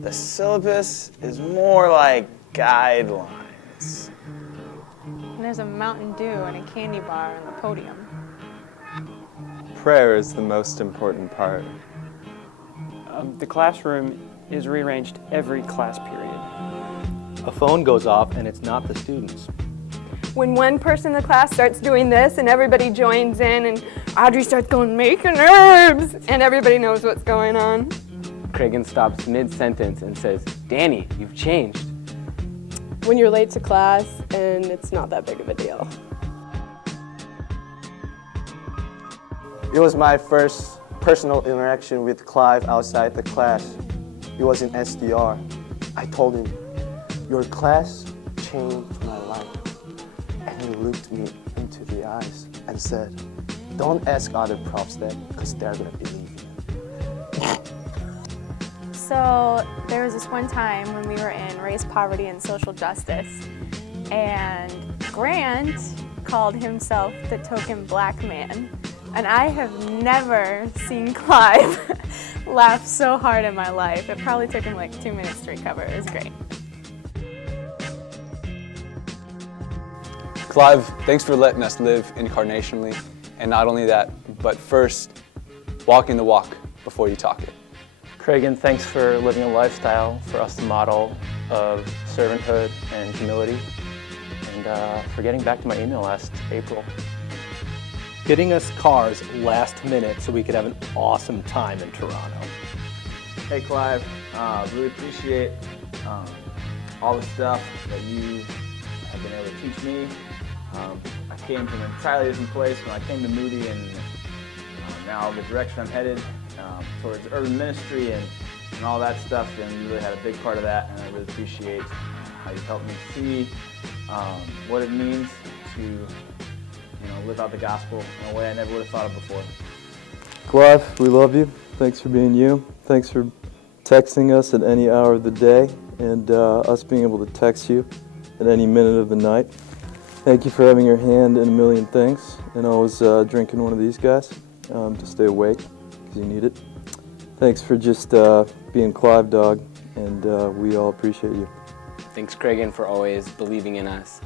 The syllabus is more like guidelines. And there's a Mountain Dew and a candy bar on the podium. Prayer is the most important part. The classroom is rearranged every class period. A phone goes off and it's not the students. When one person in the class starts doing this and everybody joins in and Audrey starts going, making herbs, and everybody knows what's going on. Cragen stops mid-sentence and says, Danny, you've changed. When you're late to class and it's not that big of a deal. It was my first personal interaction with Clive outside the class. It was in SDR. I told him, your class changed my life. And he looked me into the eyes and said, don't ask other profs that, because they're gonna believe you. So there was this one time when we were in race, poverty, and social justice, and Grant called himself the token black man. And I have never seen Clive laugh so hard in my life. It probably took him like 2 minutes to recover. It was great. Clive, thanks for letting us live incarnationally. And not only that, but first, walking the walk before you talk it. Cragen, thanks for living a lifestyle for us to model of servanthood and humility, and for getting back to my email last April. Getting us cars last minute so we could have an awesome time in Toronto. Hey Clive, really appreciate all the stuff that you have been able to teach me. I came from an entirely different place when I came to Moody, and now the direction I'm headed towards urban ministry and all that stuff, and you really had a big part of that, and I really appreciate how you helped me see what it means to live out the gospel in a way I never would have thought of before. Clive, we love you. Thanks for being you. Thanks for texting us at any hour of the day and us being able to text you at any minute of the night. Thank you for having your hand in a million things and always drinking one of these guys to stay awake because you need it. Thanks for just being Clive Dog, and we all appreciate you. Thanks, Cragen, for always believing in us,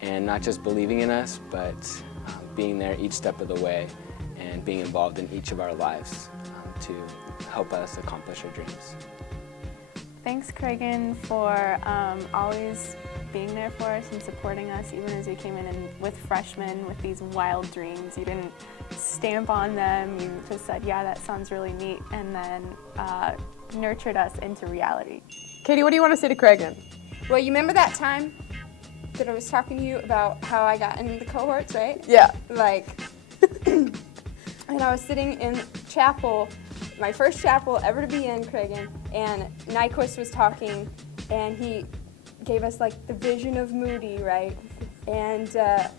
and not just believing in us, but being there each step of the way and being involved in each of our lives to help us accomplish our dreams. Thanks, Cragen, for always being there for us and supporting us, even as we came in and with freshmen with these wild dreams. You didn't stamp on them, you just said, yeah, that sounds really neat, and then nurtured us into reality. Katie, what do you want to say to Cragen? Well, you remember that time that I was talking to you about how I got into the cohorts, right? Yeah. And I was sitting in chapel, my first chapel ever to be in, Cragen, and Nyquist was talking, and he gave us like the vision of Moody, right? And why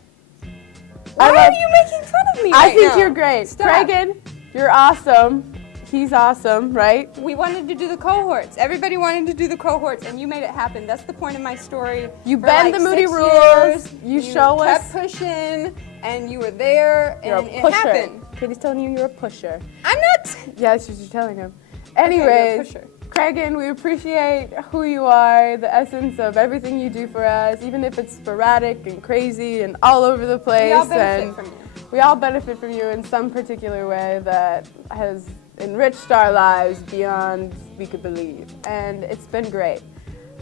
are you making fun of me I right think now? you're great. Stop. Cragen, you're awesome. He's awesome, right? We wanted to do the cohorts. Everybody wanted to do the cohorts, and you made it happen. That's the point of my story. You For bend like the Moody 6 rules. years, You show us. kept pushing, and you were there, You're and a it pusher. happened. Katie's telling you you're a pusher. I'm not. Yeah, that's what you're telling him. you're a Anyways, pusher. Cragen, we appreciate who you are, the essence of everything you do for us, even if it's sporadic and crazy and all over the place. We all benefit and from you. We all benefit from you in some particular way that has enriched our lives beyond we could believe. And it's been great.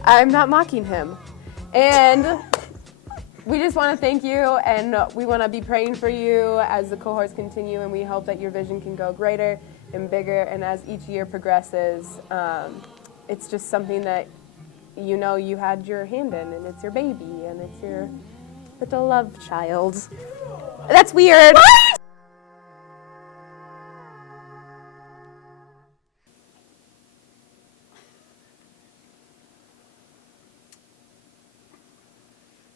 I'm not mocking him. And we just want to thank you, and we want to be praying for you as the cohorts continue, and we hope that your vision can go greater and bigger, and as each year progresses, it's just something that you had your hand in, and it's your baby, and it's your little love child. That's weird. Why are you